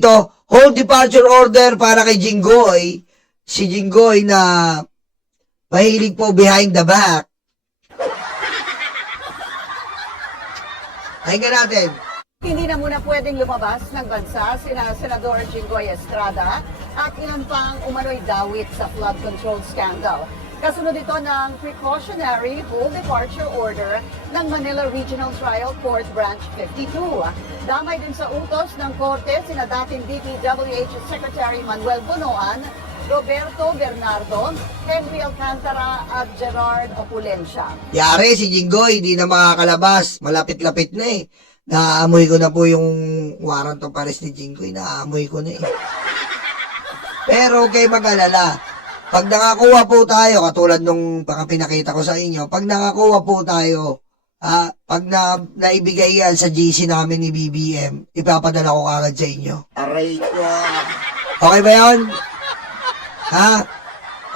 Ito, hold departure order para kay Jinggoy. Si Jinggoy na mahilig po behind the back. Tingnan natin. Hindi na muna pwedeng lumabas ng bansa sina Senador Jinggoy Estrada at ilan pang umano'y dawit sa flood control scandal. Kasunod ito ng precautionary hold departure order ng Manila Regional Trial Court Branch 52. Damay din sa utos ng korte sina dating DPWH Secretary Manuel Bonoan, Roberto Bernardo, Henry Alcantara at Gerard Opulencia. Yari, si Jinggoy, hindi na makakalabas. Malapit-lapit na eh. Naamoy ko na po yung warrant of arrest ni Jinggoy. Naamoy ko na eh. Pero kay mag-alala, pag nakakuha po tayo, katulad nung pinakita ko sa inyo, pag nakakuha po tayo, pag naibigay yan sa GC namin ni BBM, ipapadala ko agad sa inyo. Aray ko. Okay ba yun? Ha?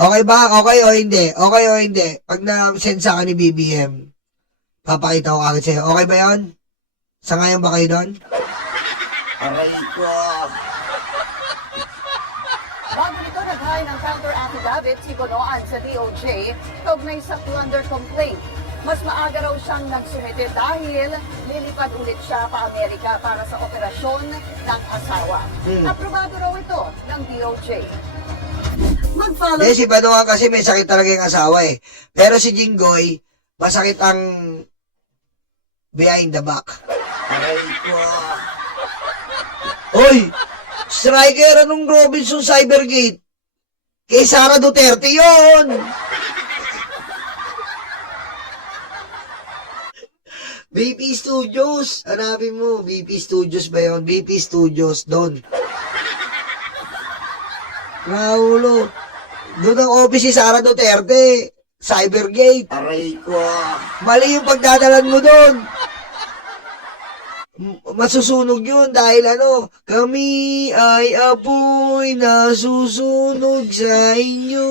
Okay ba? Okay o hindi? Okay o hindi? Pag na-send sa akin ni BBM, papakita ko agad sa'yo. Okay ba yun? Sa ngayon ba kayo doon? Aray ko. Bago nito naghain ng counter-affidavit si Bonoan sa DOJ kaugnay sa plunder complaint. Mas maaga raw siyang nagsumite dahil lilipad ulit siya pa Amerika para sa operasyon ng asawa. Aprobado raw ito ng DOJ. Mag-follow. Si Banoan kasi may sakit talaga yung asawa eh. Pero si Jinggoy, masakit ang behind the back. Aray ko. Hoy! Striker, anong Robinson Cybergate? Kay Sara Duterte yon. BP Studios. Hanapin mo, BP Studios ba yun? BP Studios, doon. Raulo. Doon ang office si Sara Duterte. Cybergate. Aray ko. Mali yung pagdadalan mo doon. Masusunog yun dahil kami ay apoy na susunog sa inyo.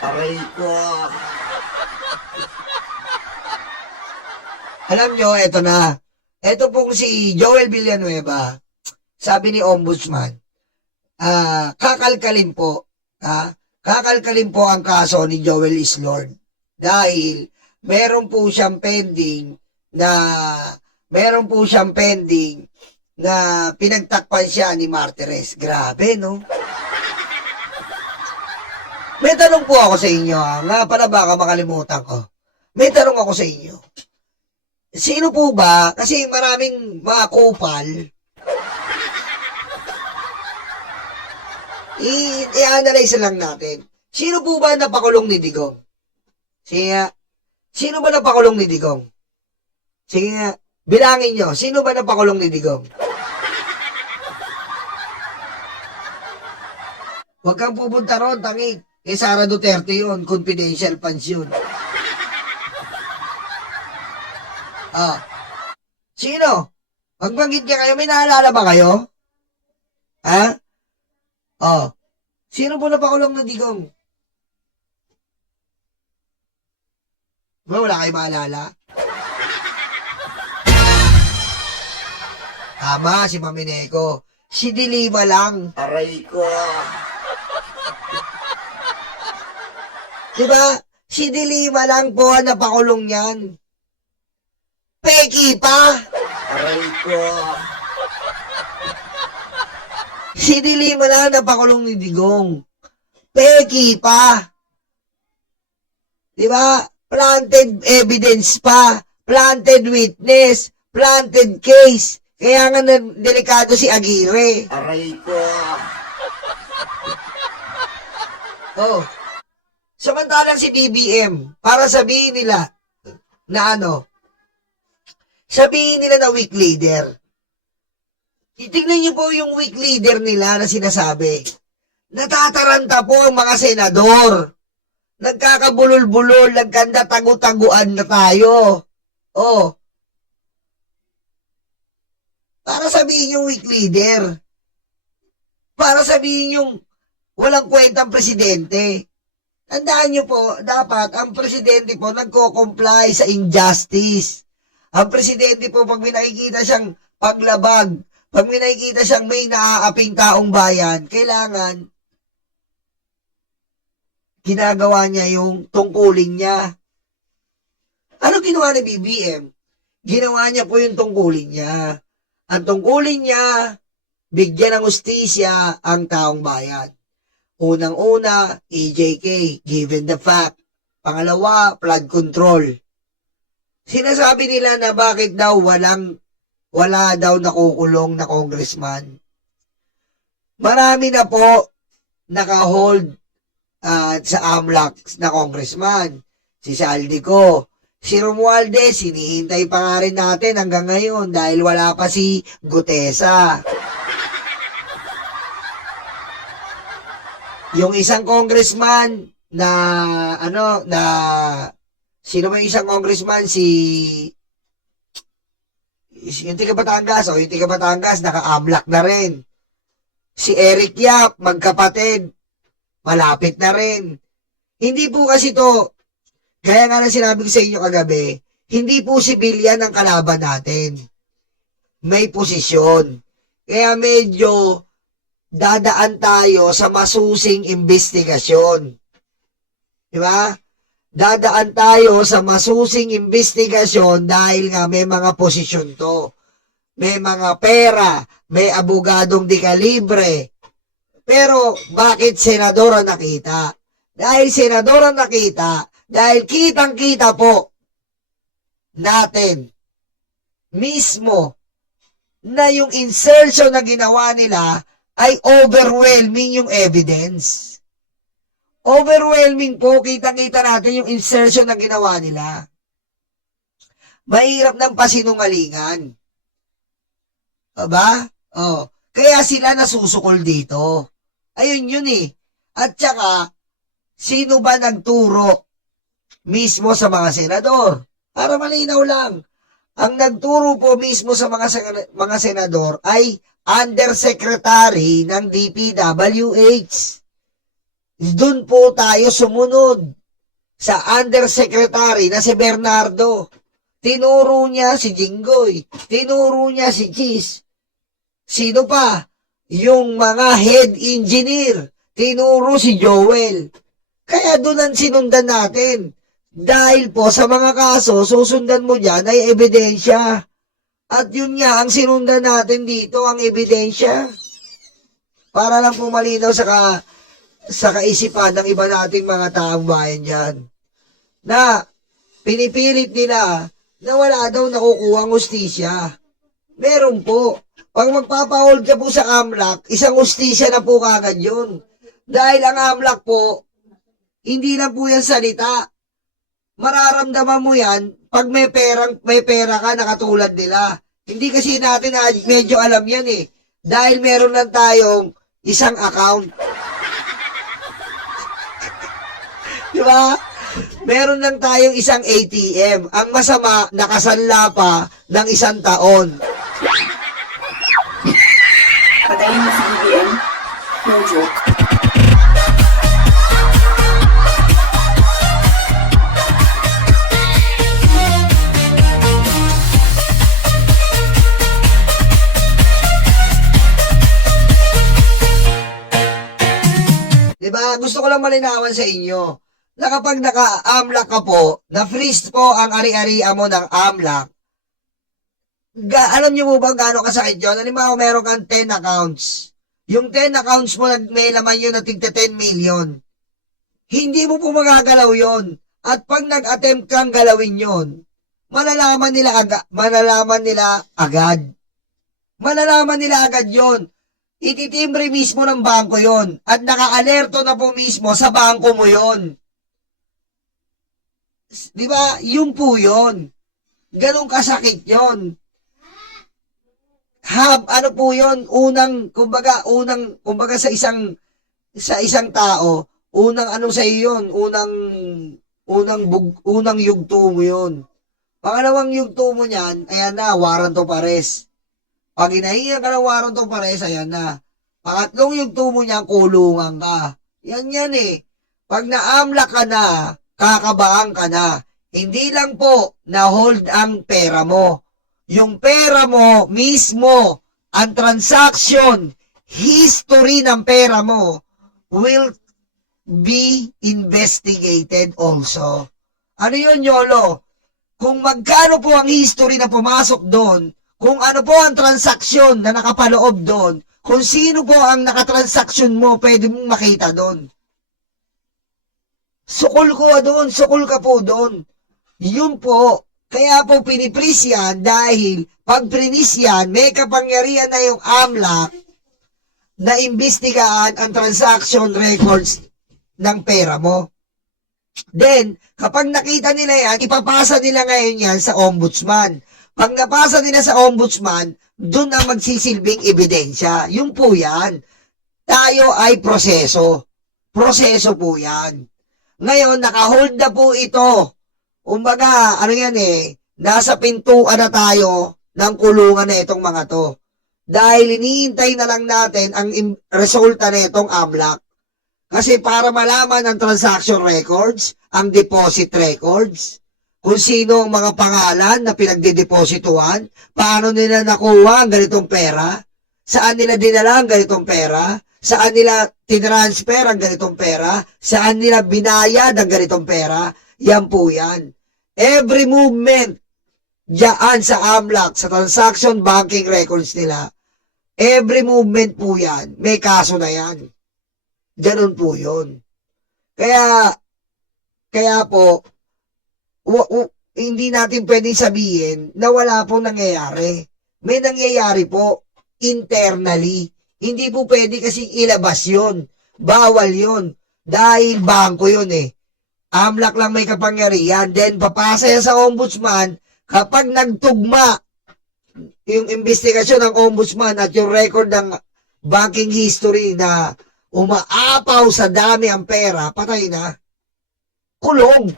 Aray ko. Alam nyo, eto na. Eto pong si Joel Villanueva, sabi ni Ombudsman, kakalkalin po ang kaso ni Joel Islord dahil meron po siyang pending na pinagtakpan siya ni Martires. Grabe, no? May tanong po ako sa inyo, nga pala baka makalimutan ko. May tanong ako sa inyo. Sino po ba, kasi maraming mga kupal, i-analyze lang natin. Sino po ba napakulong ni Digong? Sige nga. Sino ba napakulong ni Digong? Sige nga. Bilangin nyo. Sino ba napakulong ni Digong? Huwag kang pupunta ron, tangik. Kay Sara Duterte yun. Confidential funds yun. Sino? Magbanggit ka kayo. May naalala ba kayo? Ha? Sino po napakulong ni Digong? Wala kayo maalala? Tama, si Mamineko. Si Dilima lang. Aray ko. Diba? Si Dilima lang po ang napakulong yan. Peki pa! Aray ko. Si Dilima lang ang napakulong ni Digong. Peki pa! Diba? Planted evidence pa, planted witness, planted case. Kaya nga delikado si Aguirre. Aray ko. Samantalang si BBM, para sabihin nila na sabihin nila na weak leader. Titignan niyo po yung weak leader nila na sinasabi. Natataranta po ang mga senador. Nagkakabulol-bulol, nagkanda-tagu-taguan na tayo. Para sabihin yung weak leader. Para sabihin yung walang kwentang presidente. Tandaan nyo po, dapat ang presidente po nagko-comply sa injustice. Ang presidente po pag may nakikita siyang paglabag. Pag may nakikita siyang may naaaping taong bayan, kailangan ginagawa niya yung tungkulin niya. Ano ginawa ni BBM? Ginawa niya po yung tungkulin niya. Ang tungkulin niya, bigyan ng hustisya ang taong bayan. Unang-una, EJK, given the fact. Pangalawa, flood control. Sinasabi nila na bakit daw wala daw nakukulong na congressman. Marami na po naka-hold sa AMLAC na congressman. Si Saldico, si Romualdez, hinihintay pa nga rin natin hanggang ngayon dahil wala pa si Gutesa. Yung isang congressman sino ba yung isang congressman? Yung taga Batangas, yung taga Batangas, naka-AMLAC na rin. Si Eric Yap, magkapatid, malapit na rin. Hindi po kasi to, kaya nga na sinabi ko sa inyo kagabi, hindi po sibilyan ang kalaban natin. May posisyon. Kaya medyo dadaan tayo sa masusing investigasyon. Diba? Dadaan tayo sa masusing investigasyon dahil nga may mga posisyon to. May mga pera, may abogadong di kalibre. Pero bakit senador ang nakita? Dahil senador ang nakita, dahil kitang-kita po natin mismo na yung insertion na ginawa nila ay overwhelming yung evidence. Overwhelming po, kitang-kita natin yung insertion na ginawa nila. Mahirap ng pasinungalingan. Aba? Kaya sila nasusukol dito. Ayun yun eh. At saka, sino ba nagturo mismo sa mga senador? Para malinaw lang. Ang nagturo po mismo sa mga senador ay undersecretary ng DPWH. Doon po tayo sumunod sa undersecretary na si Bernardo. Tinuro niya si Jinggoy. Tinuro niya si Cheese. Sino pa? Yung mga head engineer. Tinuro si Joel. Kaya doon ang sinundan natin. Dahil po sa mga kaso, susundan mo dyan ay ebidensya. At yun nga, ang sinundan natin dito, ang ebidensya. Para lang po malinaw sa kaisipan ng iba nating mga taong bayan dyan. Na pinipilit nila na wala daw nakukuhang hustisya. Meron po. Pag magpapahold ka po sa AMLAC, isang hustisya na po kagad yun. Dahil ang AMLAC po, hindi lang po yan salita. Mararamdaman mo yan pag may pera ka na katulad nila. Hindi kasi natin medyo alam yan eh. Dahil meron lang tayong isang account. Diba? Meron lang tayong isang ATM. Ang masama, nakasanla pa ng 1 taon. Patayin mo si BBM. No joke. Diba? Gusto ko lang malinawan sa inyo na kapag naka-AMLAC ka po, na-freeze po ang ari-arian mo ng AMLAC, alam niyo mo ba gaano kasakit yun? Halimbawa, meron kang 10 accounts. Yung 10 accounts mo, may laman yun na tigta 10 million. Hindi mo po magagalaw yun. At pag nag-attempt kang galawin yun, malalaman nila agad. Malalaman nila agad yun. Ititimbre mismo ng bangko yon at naka-alerto na po mismo sa bangko mo yon. Di ba? Yun po yun. Ganong kasakit yon. Ano po yun? Kumbaga sa isang tao, unang sa iyo yun, unang yugto mo yun. Pangalawang yugto mo niyan, ayan na, warrant of arrest. Pag inahingan ka ng warrant of arrest, ayan na. Pangatlong yugto mo niyan, kulungan ka. Yan eh. Pag na-AMLAC ka na, kakabaan ka na. Hindi lang po na-hold ang pera mo. yung pera mo mismo, ang transaction, history ng pera mo will be investigated also. Ano yun, Yolo? Kung magkano po ang history na pumasok doon, kung ano po ang transaksyon na nakapaloob doon, kung sino po ang nakatransaksyon mo, pwede mong makita doon. Sukol ko doon, sukol ka po doon. Yun po. Kaya po pinipris yan dahil pag prinis yan, may kapangyarihan na yung AMLAC na imbestigahan ang transaction records ng pera mo. Then, kapag nakita nila yan, ipapasa nila ngayon yan sa ombudsman. Pag napasa nila sa ombudsman, doon ang magsisilbing ebidensya. Yun po yan. Tayo ay proseso. Proseso po yan. Ngayon, nakahold na po ito. Umbaga, ano yan nasa pintuan na tayo ng kulungan na itong mga to. Dahil iniintay na lang natin ang resulta na itong AMLAC. Kasi para malaman ang transaction records, ang deposit records, kung sino ang mga pangalan na pinagdideposituhan, paano nila nakuha ang ganitong pera, saan nila dinala ang ganitong pera, saan nila tinransfer ang ganitong pera, saan nila binayad ang ganitong pera, yan po yan. Every movement diyan sa AMLAC, sa transaction banking records nila, every movement po yan, may kaso na yan. Ganun po yun. Kaya po, hindi natin pwedeng sabihin na wala pong nangyayari. May nangyayari po internally. Hindi po pwede kasi ilabas yun. Bawal yun. Dahil bangko yun AMLAC lang may kapangyarihan. Then, papasa yan sa ombudsman. Kapag nagtugma yung investigasyon ng ombudsman at yung record ng banking history na umaapaw sa dami ang pera, patay na. Kulong.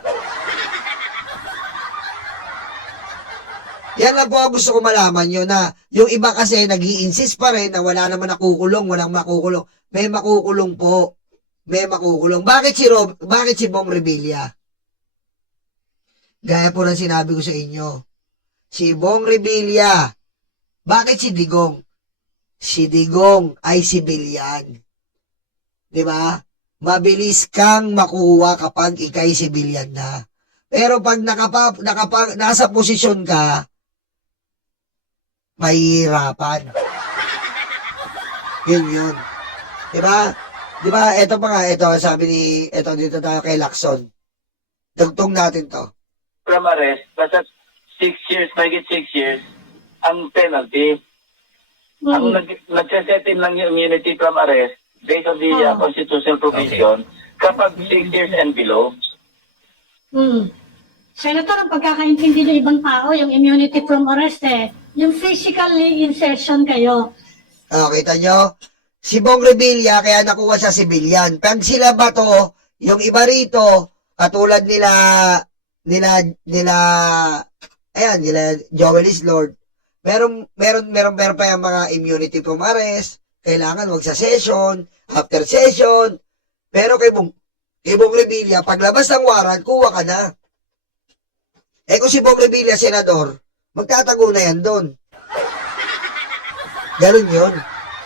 Yan lang po ang gusto ko malaman nyo na yung iba kasi nag-i-insist pa rin na wala naman nakukulong, walang makukulong. May makukulong po. May makukulong. Bakit si Bong Revilla? Gaya po ng sinabi ko sa inyo. Si Bong Revilla. Bakit si Digong? Si Digong ay sibilyan. Diba? Mabilis kang makuha kapag ikay sibilyan na. Pero pag nasa posisyon ka, mahihirapan. Yun. Diba? Diba? Ito pa nga, ito, sabi dito tayo kay Lacson. Dugtong natin to. From arrest, basta 6 years, mahigit 6 years, ang penalty. Ang nagsasetting lang yung immunity from arrest, based on the constitutional provision, kapag 6 years and below. Senator, ang pagkakaintindi ng ibang tao, yung immunity from arrest yung physically in session kayo. Kita nyo? Si Bong Revilla, kaya nakuha sa civilian. Pag sila ba to, yung iba rito, katulad nila Joel Islord, meron pa yung mga immunity from arrest, kailangan wag sa session, after session, pero kay Bong Revilla, paglabas ng warrant, kuha ka na. Kung si Bong Revilla, senador, magtatago na yan doon. Ganun yun.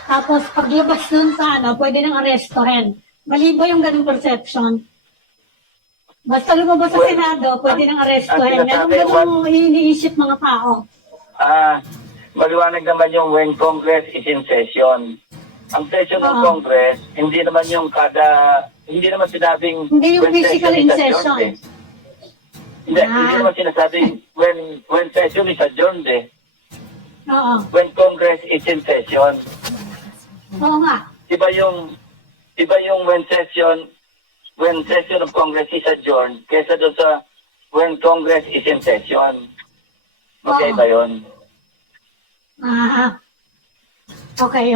Tapos paglabas nun sa pwede nang arestuhin. Mali ba yung ganung perception? Basta lumabas sa Senado, pwede nang arestuhin. Ganun iniisip mga tao. Maliwanag naman yung when Congress is in session. Ang session ng Congress, hindi naman sinabing Hindi yung when physical session in is session. adjourned, hindi naman sinasabing when session is adjourned Oo. When Congress is in session. Oo nga. Iba yung when session of Congress is adjourned kaysa doon sa when Congress is in session. Okay ba yun? Okay.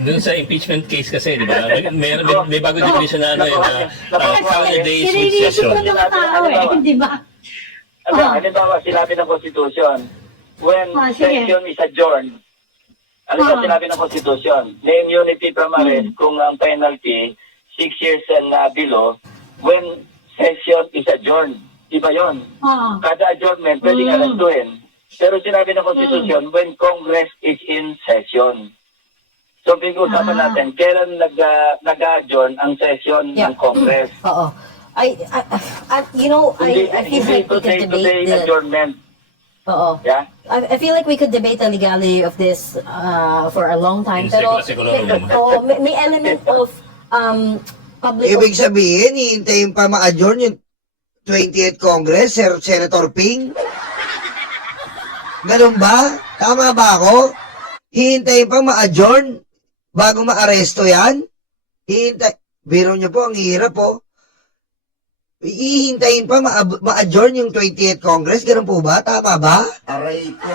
Doon sa impeachment case kasi, di ba? May bago definition na count days with Iniisip session. ng mga tao di ba? Halimbawa, sinabi ng Constitution, when sige. session is adjourned, ano ba sinabi ng Constitution? May immunity from arrest kung ang penalty 6 years and below when session is adjourned. Iba yun. Kada adjournment, pwedeng arrestuin. Pero sinabi ng Constitution, when Congress is in session. So, pag-uusapan natin, kailan nag-adjourn ang session ng Congress? Oo. You know, I feel like we could Today debate the... adjournment. Oo. Yeah? I feel like we could debate the legality of this for a long time. In Pero secular may element of public... Ibig sabihin, hihintayin pa ma-adjourn yung 28th Congress, Senator Ping? Ganun ba? Tama ba ako? Hihintayin pa ma-adjourn bago ma-aresto yan? Biro niyo po, ang hirap po. Hihintayin pa ma-adjourn yung 28th Congress? Ganun po ba? Tama ba? Aray ko.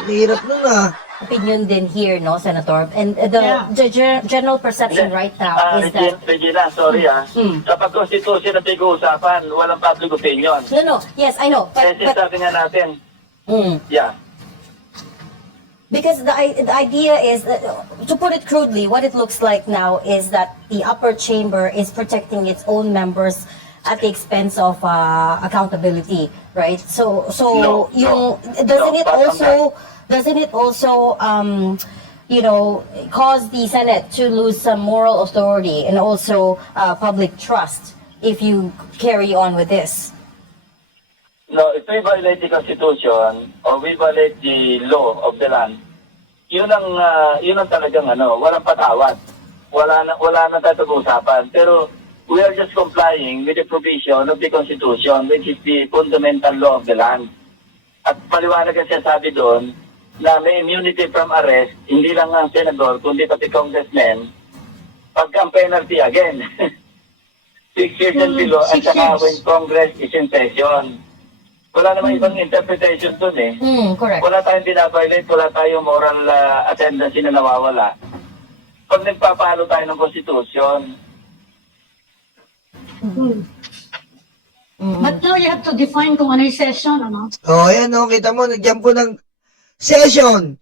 Ang hirap nun ah. Opinion din here, no, Senator? And the general perception right now is that... Regina, sorry Sa pag-constitution na pag-uusapan, walang public opinion. No, yes, I know. Kasi sabi nga natin, yeah. Because the idea is, to put it crudely, what it looks like now is that the upper chamber is protecting its own members at the expense of accountability, right? So doesn't it also you know, cause the Senate to lose some moral authority and also public trust if you carry on with this? No, if we violate the Constitution or we violate the law of the land, yun ang talagang walang patawad. Wala na tayo pag-usapan. Pero we are just complying with the provision of the Constitution, which is the fundamental law of the land. At paliwanag ang sinasabi doon na may immunity from arrest, hindi lang ang senador, kundi pati congressman, pagka ang penalty again. 6 years and below, at 6 saka years. when Congress is in session. Wala namang ibang interpretation doon eh. Correct. Wala tayong binabiolate, wala tayong moral attendance na nawawala. Pag nagpapalo tayo ng Constitution, But now you have to define kung ano yung session, ano? O, ayan o, kita mo, nagyan po ng session.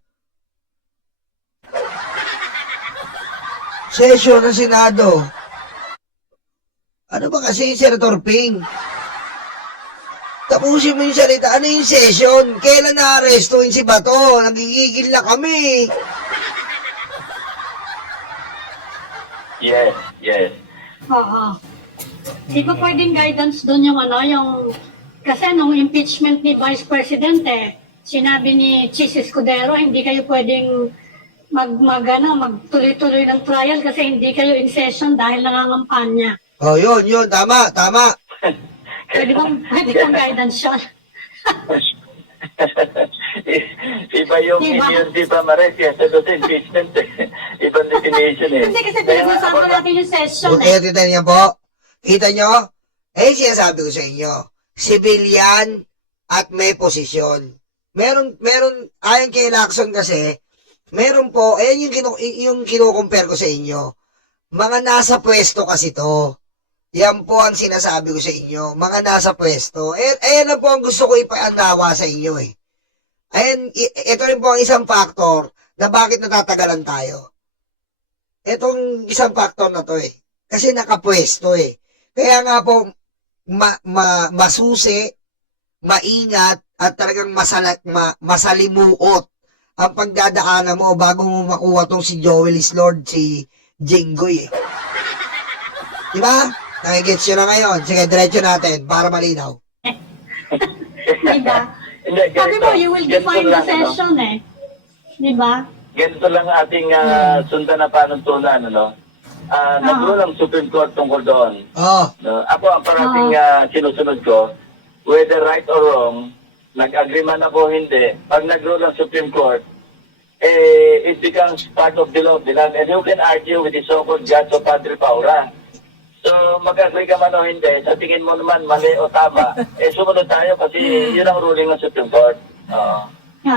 Session ng Senado. Ano ba kasi, Senator Ping? Tapusin mo yung salita. Ano yung session? Kailan na-arrestuin si Bato? Nagigigil na kami. yes. Oo. Di ba pwedeng guidance doon yung kasi nung impeachment ni Vice President sinabi ni Chis Escudero, hindi kayo pwedeng magtuloy-tuloy ng trial kasi hindi kayo in session dahil nangangampanya. O, yun, tama. Pwede bang guidance yun? Iba yung Diba? immunity from arrest, yes, ito sa impeachment eh. Ibang definition eh. Hindi kasi pinag-usapan natin yung session Kung kita niya po, kita nyo? Sinasabi ko sa inyo, civilian at may posisyon. Meron, ayon kay Lacson kasi, meron po, ayan yung kinukumpare ko sa inyo. Mga nasa pwesto kasi to. Yan po ang sinasabi ko sa inyo, mga nasa pwesto. Ayan na po ang gusto ko ipaandawa sa inyo eh. Ayan, ito rin po ang isang factor na bakit natatagalan tayo. Itong isang factor na to eh. Kasi nakapwesto eh. Kaya nga po, masusi, maingat, at talagang masalimuot ang pagdadaanan mo bago mo makuha tong si Joel Islord, si Jinggoy eh. Diba? Nakigets nyo na ngayon. Sige, diretso natin para malinaw. Diba? Hindi, Sabi mo, you will ganito define the lang, session Diba? Ganito lang ating sundan na panuntunan, nag-rule ang Supreme Court tungkol doon. Oh, No? Ako, ang parating sinusunod ko, whether right or wrong, nag-agree man ako hindi, pag nag-rule ang Supreme Court, it becomes part of the law of the land, and you can argue with the so-called gods of Padre Paura. So, mag-agree ka man o hindi, sa tingin mo naman mali o tama, sumunod tayo kasi yun ang ruling ng Supreme Court.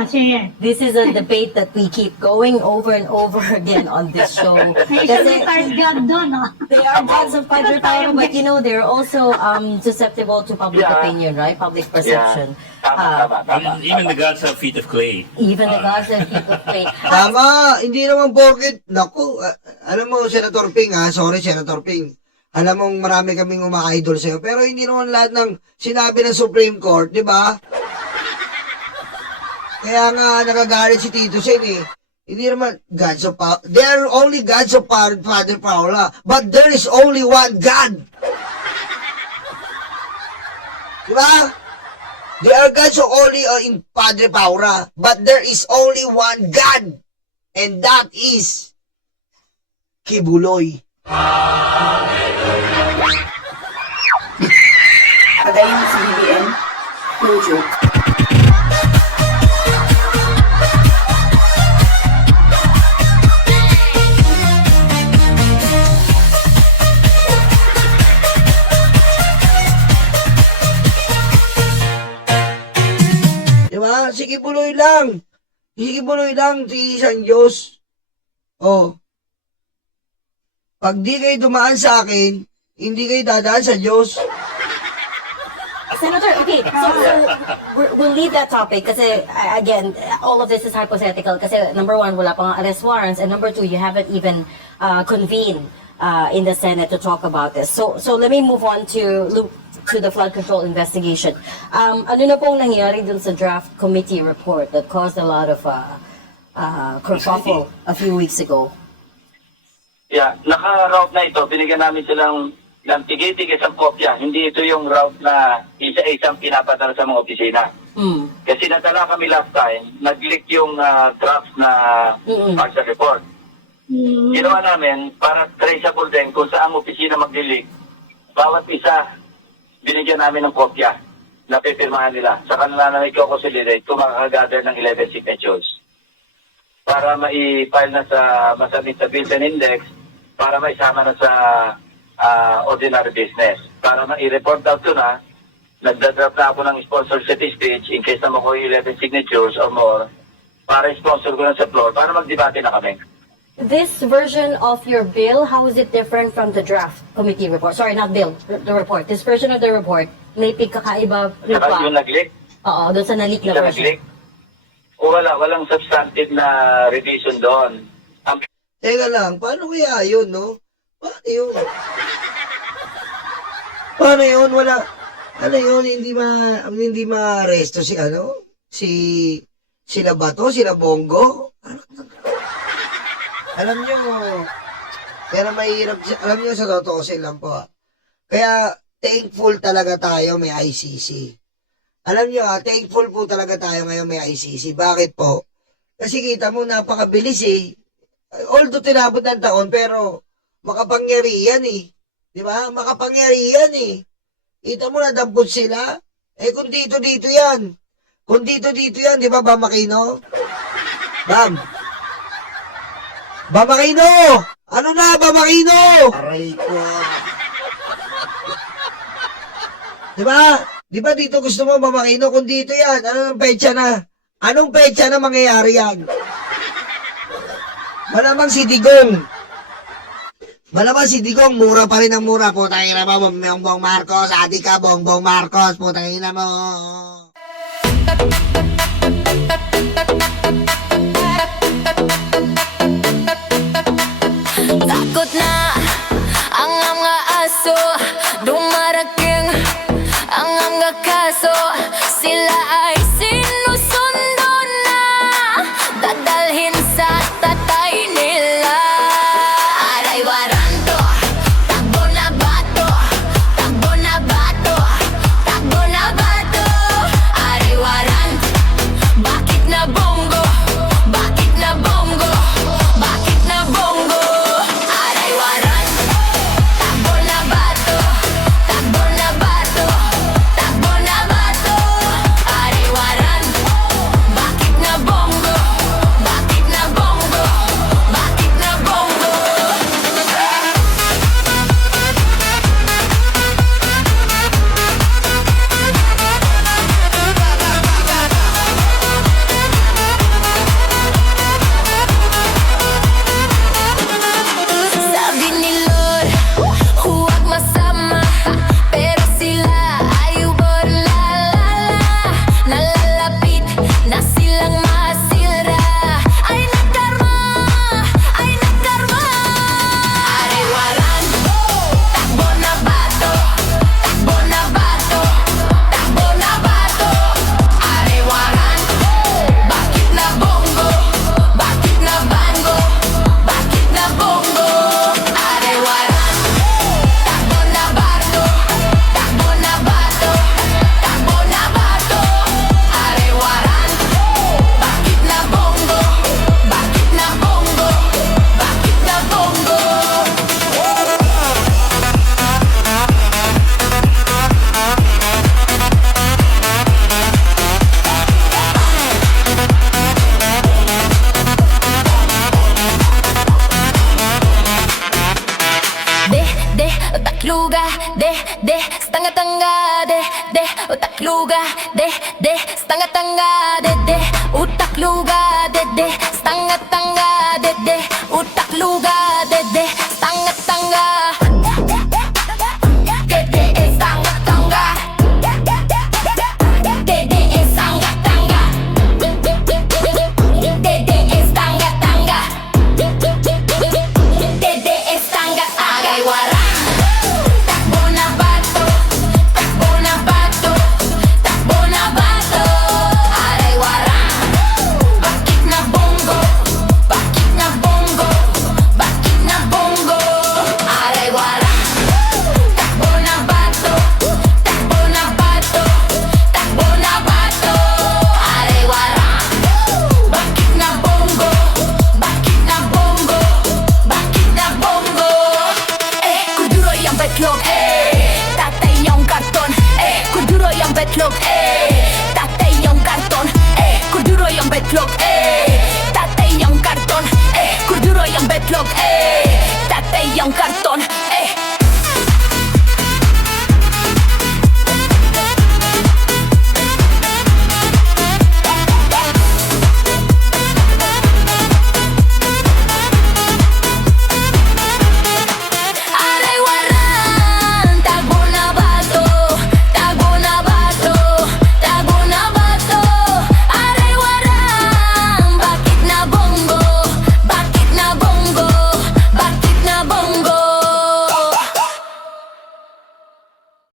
Sige. This is a debate that we keep going over and over again on this show. May isang retired God doon, They are gods of Padre Paolo, but they're also susceptible to public opinion, right? Public perception. Tama. Even the gods have feet of clay. Even the gods have feet of clay. tama. Hindi naman porket. Naku, alam mo, Senator Ping sorry, Senator Ping. Alam mo, marami kaming umaka-idol sa'yo. Pero hindi naman lahat ng sinabi ng Supreme Court, di ba? Kaya nga nagagalit si Tito Sen eh. Hindi naman gods of power. They are only gods of power, Father Paula. But there is only one God. Diba? They are gods of only in Padre Paura. But there is only one God. And that is Kibuloy. Pagayon sa BBM, no joke. Diba? Si Kibuloy lang. Si Kibuloy lang, si isang Diyos. Oh. Pag di kayo dumaan sa akin, hindi kayo dadaan sa Diyos. Senator, okay, so we'll leave that topic kasi, again, all of this is hypothetical kasi number one, wala pang arrest warrants, and number two, you haven't even convened in the Senate to talk about this. So let me move on to the flood control investigation. Ano na pong nangyari dun sa draft committee report that caused a lot of kerfuffle a few weeks ago? Yeah, naka-route na ito. Binigyan namin silang ng tigil-tigil isang kopya. Hindi ito yung route na isa-isang pinapadala sa mga opisina. Kasi natala kami last time, nag-leak yung draft na partial report. Ginawa namin para traceable din kung saan opisina mag-leak. Bawat isa, binigyan namin ng kopya na pipirmahan nila. Sa kanila na may consolidate kung makakagather ng 11 signatures. Para ma-file na sa masabit sa bills and index, para maisama na sa ordinary business. Para ma-report out ko na, nagdadraft na ako ng sponsor statistics in case na makuha 11 signatures or more, para sponsor ko na sa floor, para magdebate na kami. This version of your bill, how is it different from the draft committee report? Sorry, not bill, the report. This version of the report, may pagkakaiba rin Saka pa. yung nag-leak, Oo, doon sa nalik na yung version. nag-leak, walang substantive na revision doon. Ang Teka lang, paano kaya yun, no? Paano yun? Paano yun? Wala. Ano yun? Hindi ma-arresto si ano? Sila Bato? Sila Bongo? Alam nyo, kaya mahirap, alam nyo sa totoo silang po. Kaya thankful talaga tayo may ICC. Alam nyo thankful po talaga tayo ngayon may ICC. Bakit po? Kasi kita mo napakabilis eh. Although tinabot ng taon, pero makapangyarihan eh. Di ba? Makapangyarihan eh. Kita mo nadampot sila. Eh kung dito yan. Kung dito yan, di ba, Bam Aquino? Bam. Bam Aquino! Ano na, Bam Aquino? Aray ko. Di ba? Di ba dito gusto mo, Bam Aquino? Kung dito yan, anong petsa na? Anong petsa na mangyayari yan? Malamang si Digong. Malamang si Digong, mura pa rin ang mura. Putang ina mo, Bongbong Marcos. Adi ka, Bongbong Marcos. Putang ina mo. Takot na ang mga aso, dumarating ang mga kaso. Sila ay sinusundo na, dadalhin sa tatay nila. Aray waranto, takbo na bato, takbo na bato, takbo na bato. Aray waranto, bakit na bongo, bakit na bongo, bakit na bongo. Aray waranto, takbo na bato, takbo na bato, takbo na bato. Aray waranto, bakit na bongo, bakit na bongo. luga, de, stanga tanga, de, utak luga, de, stanga tanga, de, utak luga, de,